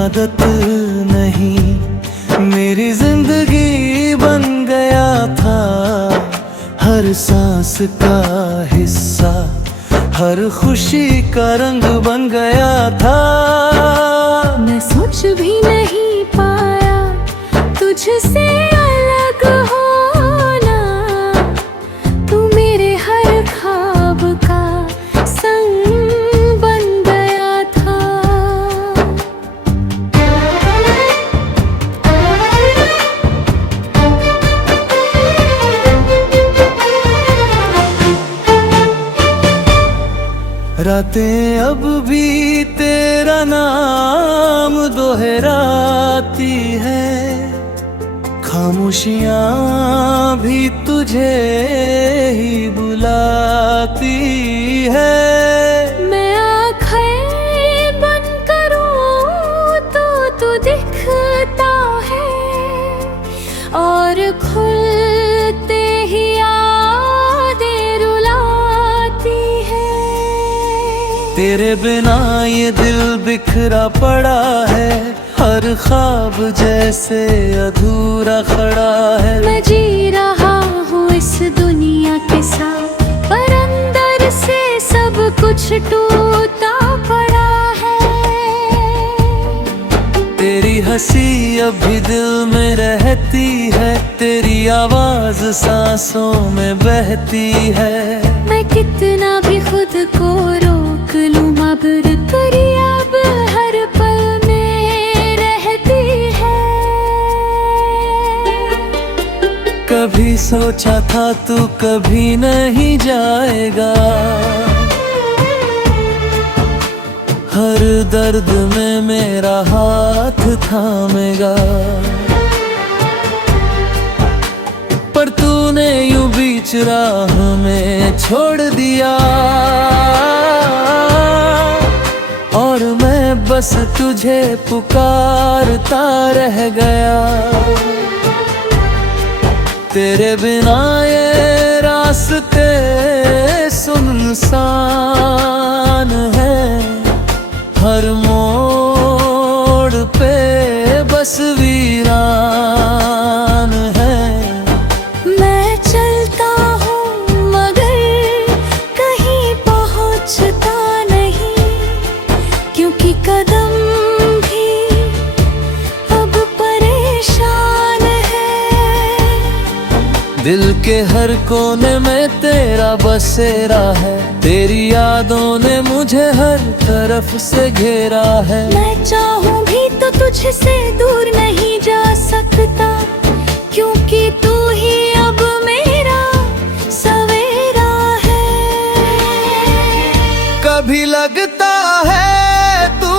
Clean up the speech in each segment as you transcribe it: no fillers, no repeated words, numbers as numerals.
आदत नहीं, मेरी जिंदगी बन गया था हर सांस का हिस्सा, हर खुशी का रंग बन गया था। मैं सोच भी नहीं पाया तुझसे अलग होना, तू मेरे हर ख्वाब का संग बन गया था। रातें अब भी तेरा नाम दोहराती है, खामोशियाँ भी तुझे ही बुलाती है। मैं आँखें बंद करूँ तो तू दिखता है, और खुलते ही यादें रुलाती है। तेरे बिना ये दिल बिखरा पड़ा है, हर ख्वाब जैसे अधूरा खड़ा है। मैं जी रहा हूँ इस दुनिया के साथ, पर अंदर से सब कुछ टूटा पड़ा है। तेरी हंसी अभी दिल में रहती है, तेरी आवाज सांसों में बहती है। मैं कितना भी खुद को रोक लूं, मगर तेरी अब हर पल में रहती है। कभी सोचा था तू कभी नहीं जाएगा, हर दर्द में मेरा हाथ थामेगा, पर तूने यूं बीच राह में छोड़ दिया, और मैं बस तुझे पुकारता रह गया। तेरे बिना ये रास्ते सुनसान है, हर मोड़ पे बस वीरान है। मैं चलता हूँ मगर कहीं पहुँचता नहीं, क्योंकि कदम भी अब परेशान है। दिल के हर कोने में तेरा बसेरा है, तेरी यादों ने मुझे हर तरफ से घेरा है। मैं चाहूँ भी तो तुझसे दूर नहीं जा सकता, क्योंकि तू ही अब मेरा सवेरा है। कभी लगता है तू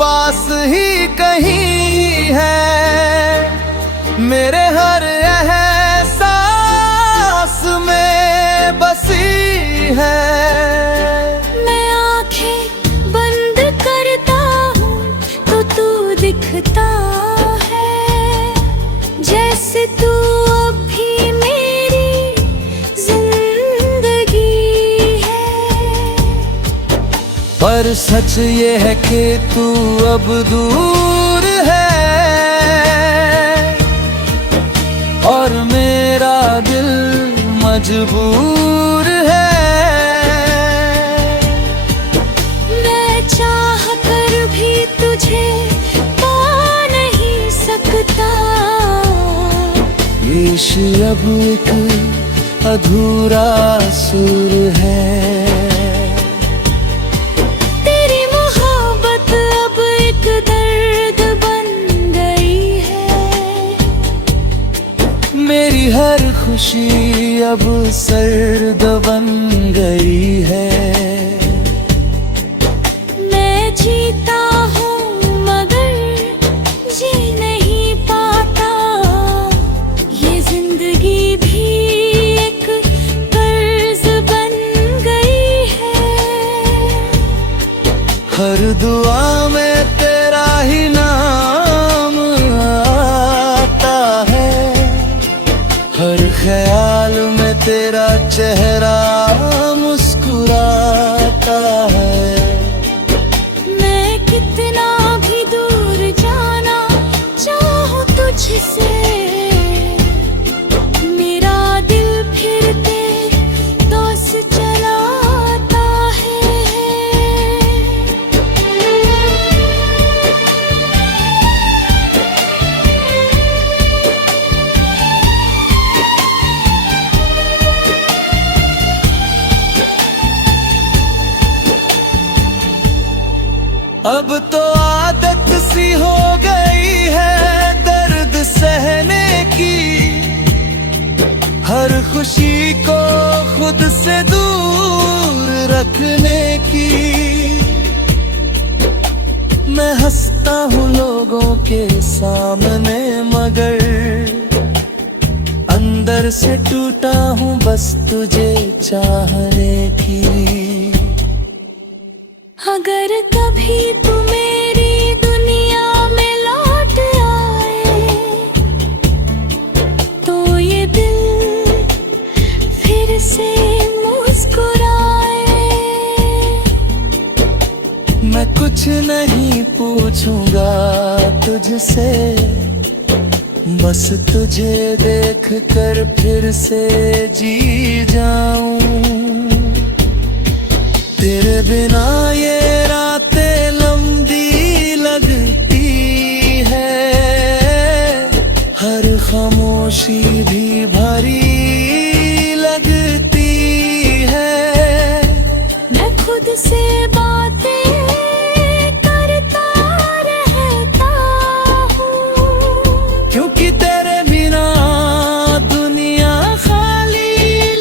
पास ही कहीं है, मेरे हर एहसास में बसी है। मैं आंखें बंद करता हूँ तो तू दिखता है, जैसे तू अब भी मेरी जिंदगी है। पर सच ये है कि तू अब दूर है, और मेरा दिल मजबूर है। मैं चाह कर भी तुझे पा नहीं सकता, इश्क अब एक अधूरा सुर है। तेरी मोहब्बत अब एक दर्द बन गई है। मेरी हर खुशी अब सर्द बन गई है। मैं जीता हूँ मगर जी नहीं पाता, ये जिंदगी भी एक कर्ज बन गई है। हर दुआ में तेरा ही नाम आता है, हर ख्याल में तेरा चेहरा मुस्कुराता है। मैं कितना भी अब तो आदत सी हो गई है दर्द सहने की, हर खुशी को खुद से दूर रखने की। मैं हंसता हूँ लोगों के सामने मगर अंदर से टूटा हूँ बस तुझे चाहने की। अगर कभी तू मेरी दुनिया में लौट आए तो ये दिल फिर से मुस्कुराए। मैं कुछ नहीं पूछूंगा तुझसे, बस तुझे देख कर फिर से जी जाऊं। तेरे बिना ये रातें लंबी लगती है, हर खामोशी भी भरी लगती है। मैं खुद से बातें करता रहता हूँ, क्योंकि तेरे बिना दुनिया खाली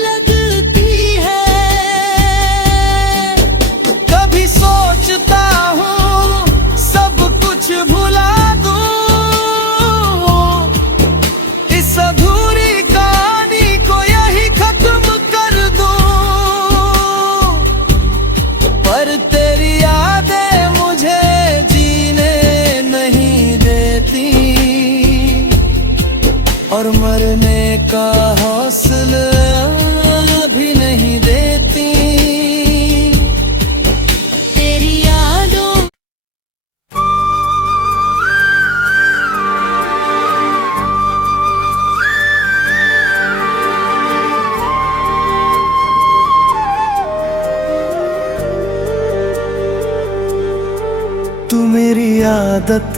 लगती है। कभी सोचता हूँ सब कुछ भुला दूँ, इस अधूरी कहानी को यही खत्म कर दूँ। पर तेरी यादें मुझे जीने नहीं देती और मरने का हौसला भी नहीं देती। तेरी यादों तू मेरी आदत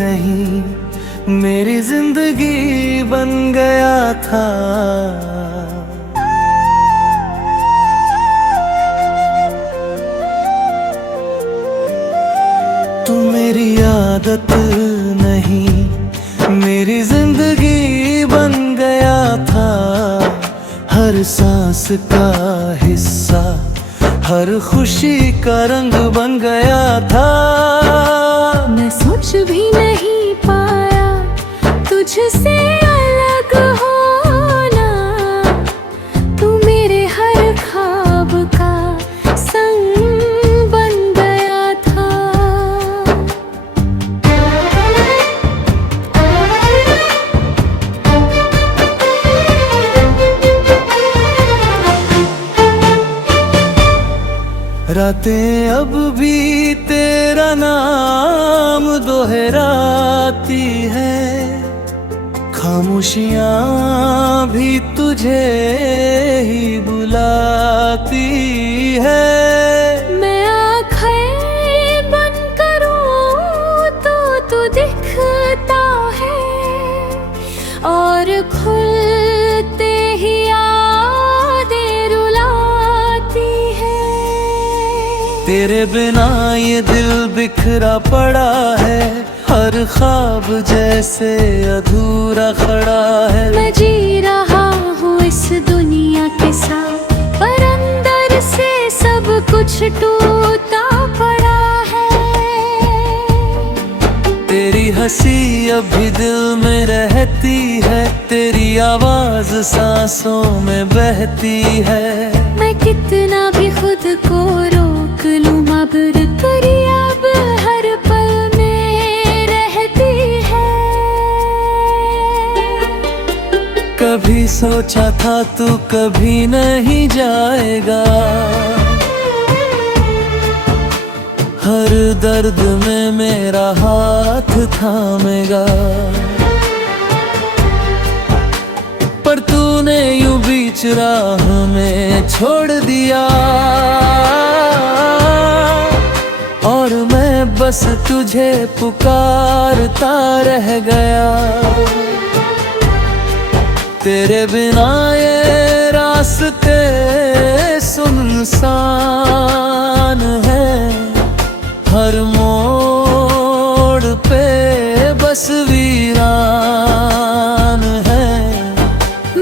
नहीं, मेरी जिंदगी बन गया था। तू मेरी आदत नहीं, मेरी जिंदगी बन गया था। हर सांस का हिस्सा, हर खुशी का रंग बन गया था। मैं सोच भी नहीं पाया तुझसे अलग होना, तू मेरे हर ख्वाब का संग बन गया था। रातें अब भी तेरा नाम दोहराती है, खामोशियाँ भी तुझे ही बुलाती है। मैं आँखें बंद करूँ तो तू दिखता है और खुलते ही यादें रुलाती है। तेरे बिना ये दिल बिखरा पड़ा है, हर ख्वाब जैसे अधूरा खड़ा है। मैं जी रहा हूँ इस दुनिया के साथ, पर अंदर से सब कुछ टूटा पड़ा है। तेरी हंसी अभी दिल में रहती है, तेरी आवाज सांसों में बहती है। मैं कितना भी खुद को रोक लूं, मगर तेरी अब हर पल में रहती है। कभी सोचा था तू कभी नहीं जाएगा, हर दर्द में मेरा हाथ थामेगा। पर तूने यूं बीच राह में छोड़ दिया और मैं बस तुझे पुकारता रह गया। तेरे बिना ये रास्ते सुनसान है, हर मोड़ तस्वीरान है।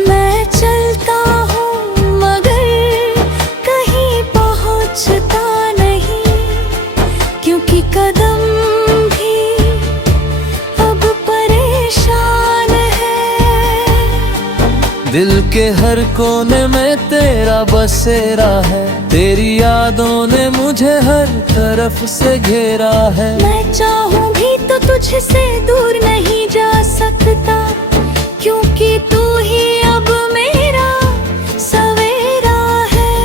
मैं चलता हूँ मगर कहीं पहुँचता नहीं, क्योंकि कदम भी अब परेशान है। दिल के हर कोने में तेरा बसेरा है, तेरी यादों ने मुझे हर तरफ से घेरा है। मैं चाहूँ भी तो तुझसे दूर नहीं जा सकता, क्योंकि तू ही अब मेरा सवेरा है।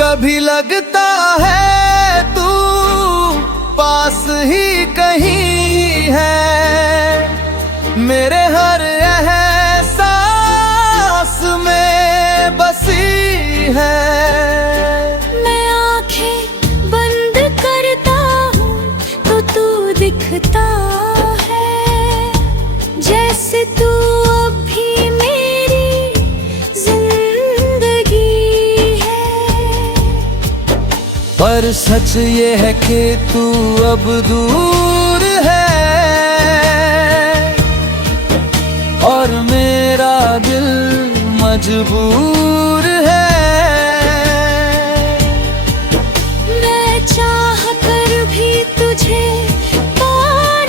कभी लगता है तू पास ही कहीं है, मेरे हर एहसास में बसी है। मैं आंखें बंद करता हूँ तो तू दिखता है, जैसे तू अब भी मेरी जिंदगी है। पर सच ये है कि तू अब दूर है, और मेरा दिल मजबूर है। मैं चाह कर भी तुझे पा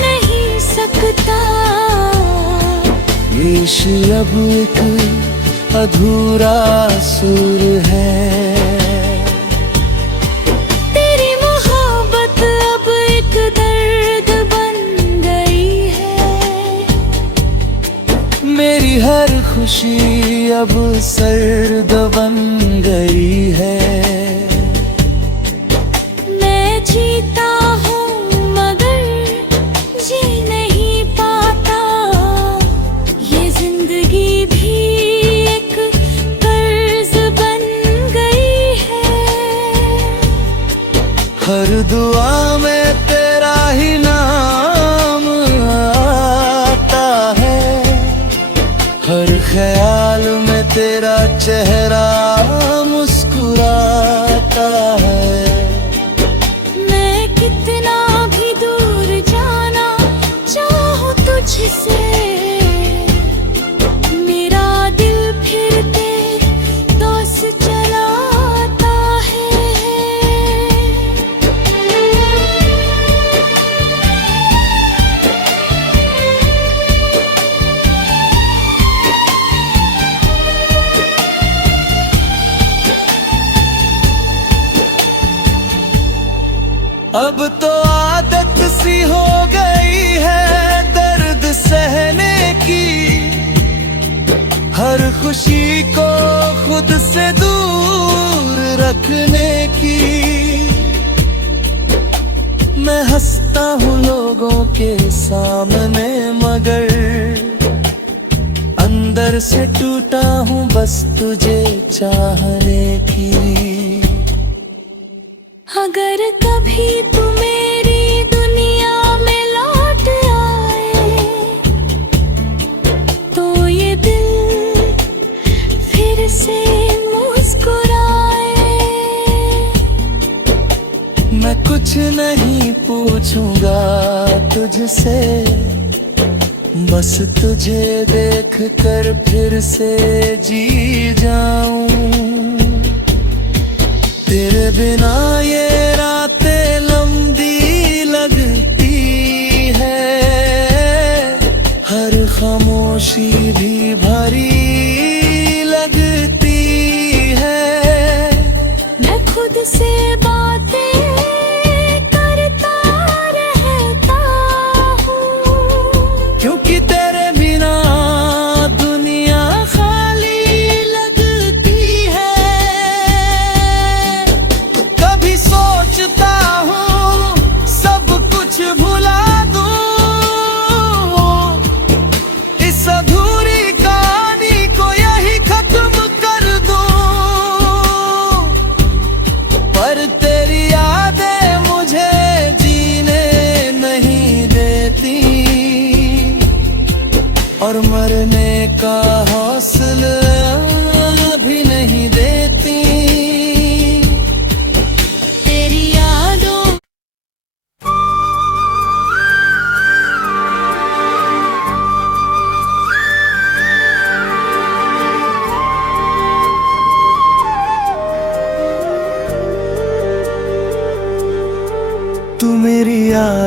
नहीं सकता, ये इश्क अब एक अधूरा सुर है। तेरी मोहब्बत अब एक दर्द बन गई है। मेरी हर खुशी अब सर्द बन गई है। मैं जीता हूँ मगर जी नहीं पाता, ये जिंदगी भी एक कर्ज बन गई है। हर दुआ में तेरा ही नाम आता है, हर ख्याल में तेरा चेहरा मुस्कुराता है। मैं कितना भी दूर जाना चाहूँ तुझसे, मेरा दिल फिर तेरे दोस्त चलाता है। अब तो आदत सी हो गई है दर्द सहने की, हर खुशी को खुद से दूर रखने की। मैं हंसता हूँ लोगों के सामने मगर अंदर से टूटा हूँ बस तुझे चाहने की। अगर कभी तू मेरी दुनिया में लौट आए तो ये दिल फिर से मुस्कुराए। मैं कुछ नहीं पूछूंगा तुझसे, बस तुझे देख कर फिर से जी जाऊं। तेरे बिना ये रातें लंबी लगती है, हर खामोशी भी भरी लगती है। मैं खुद से बातें करता रहता हूँ, क्योंकि तेरे बिना दुनिया खाली लगती है। कभी सोचता हूँ सब कुछ भुला दूँ, इस अधूरी कहानी को यही खत्म कर दूँ। पर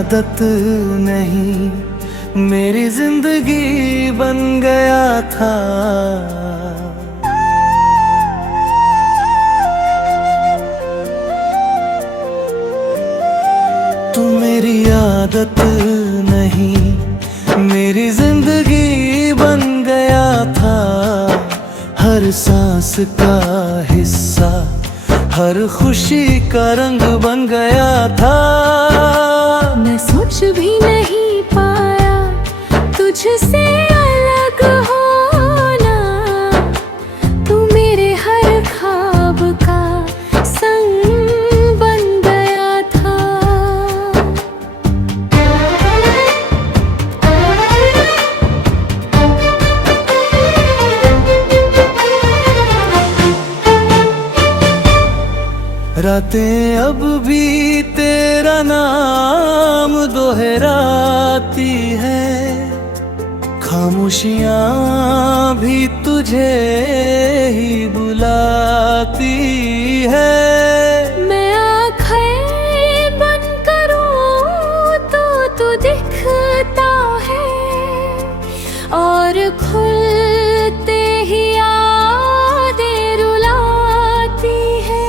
आदत नहीं, मेरी जिंदगी बन गया था। तू मेरी आदत नहीं, मेरी जिंदगी बन गया था। हर सांस का हिस्सा, हर खुशी का रंग बन गया था। मैं सोच भी नहीं पाया तुझसे अलग होना, तू मेरे हर ख्वाब का संग बन गया था। रातें अब भी तेरा नाम दोहराती है, खामोशियाँ भी तुझे ही बुलाती है। मैं आँखें बंद करूँ तो तू दिखता है, और खुलते ही यादें रुलाती है।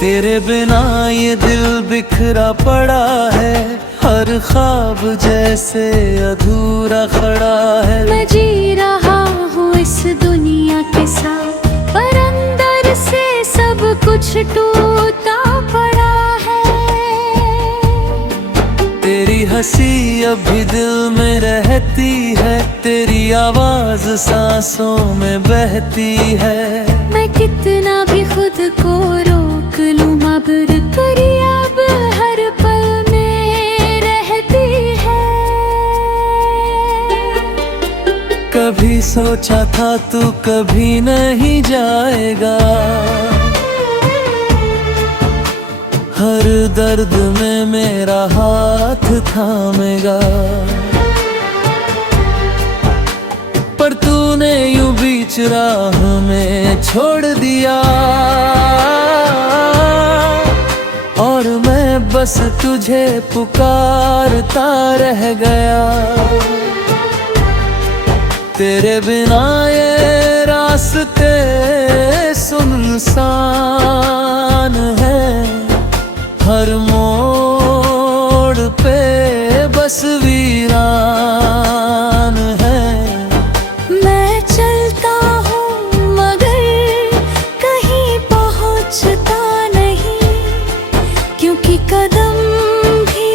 तेरे बिना ये दिल बिखरा पड़ा है, हर ख्वाब जैसे अधूरा खड़ा है। मैं जी रहा हूँ इस दुनिया के साथ, पर अंदर से सब कुछ टूटा पड़ा है। तेरी हंसी अभी दिल में रहती है, तेरी आवाज सांसों में बहती है। मैं कितना भी खुद को रोक लूं, मगर तेरी अब हर पल में रहती है। कभी सोचा था तू कभी नहीं जाएगा, हर दर्द में मेरा हाथ थामेगा। पर तूने यूं बीच राह में छोड़ दिया, और मैं बस तुझे पुकारता रह गया। तेरे बिना ये रास्ते सुनसान है, हर मोड़ पे बस वीरान है। मैं चलता हूँ मगर कहीं पहुँचता नहीं, क्योंकि कदम भी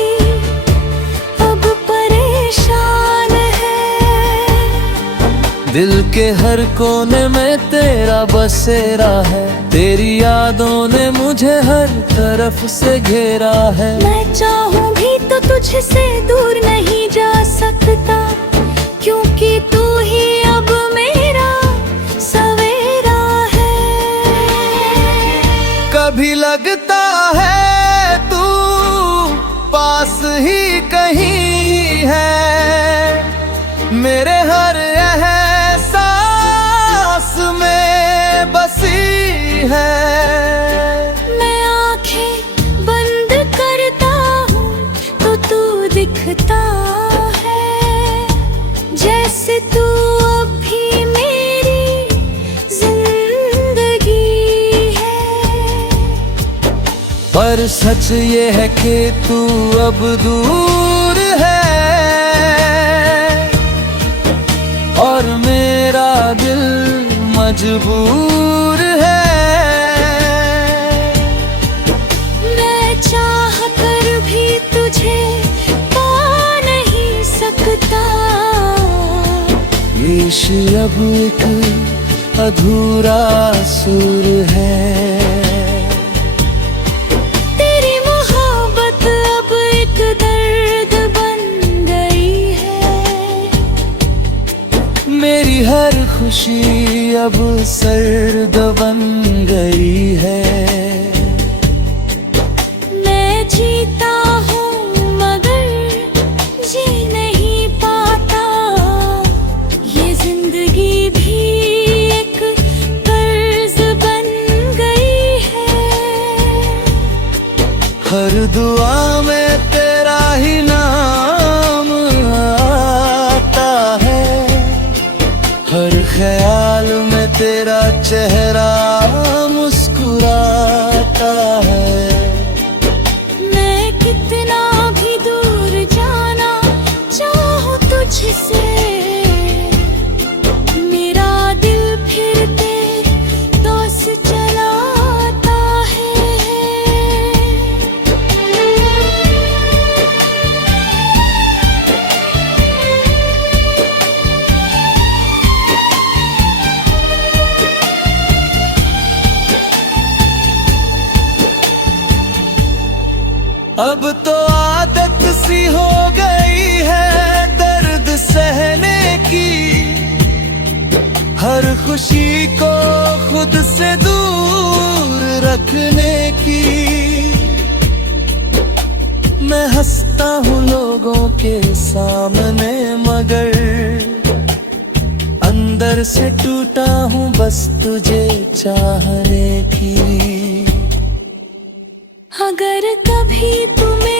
अब परेशान है। दिल के हर कोने में तेरा बसेरा है, तेरी यादों ने मुझे हर तरफ से घेरा है। मैं चाहूँ भी तो तुझसे दूर नहीं जा सकता, क्योंकि तू ही अब मेरा सवेरा है। कभी लगता है तू पास ही कहीं है, मेरे हर एहसास में बसी है। मैं आंखें बंद करता हूँ तो तू दिखता है, जैसे तू अब भी मेरी जिंदगी है। पर सच ये है कि तू अब दूर है, और मेरा दिल मजबूर है। मैं चाह कर भी तुझे पा नहीं सकता, ये इश्क अब एक अधूरा सुर है। तेरी मोहब्बत अब एक दर्द बन गई है। मेरी हर खुशी अब सर्द बन गई है। मैं जीता हूँ मगर जी नहीं पाता, ये जिंदगी भी एक कर्ज बन गई है। हर दुआ में तेरा ही नाम आता है। हर ख्याल में तेरा चेहरा मुस्कुराता है। मैं कितना भी दूर जाना चाहूं तुझसे, मेरा दिल फिर तेरे दोस चलाता है। अब तो आदत सी हो गई है दर्द सहने की, हर खुशी को खुद से दूर रखने की। मैं हंसता हूँ लोगों के सामने मगर अंदर से टूटा हूँ बस तुझे चाहने की। अगर कभी तुम्हें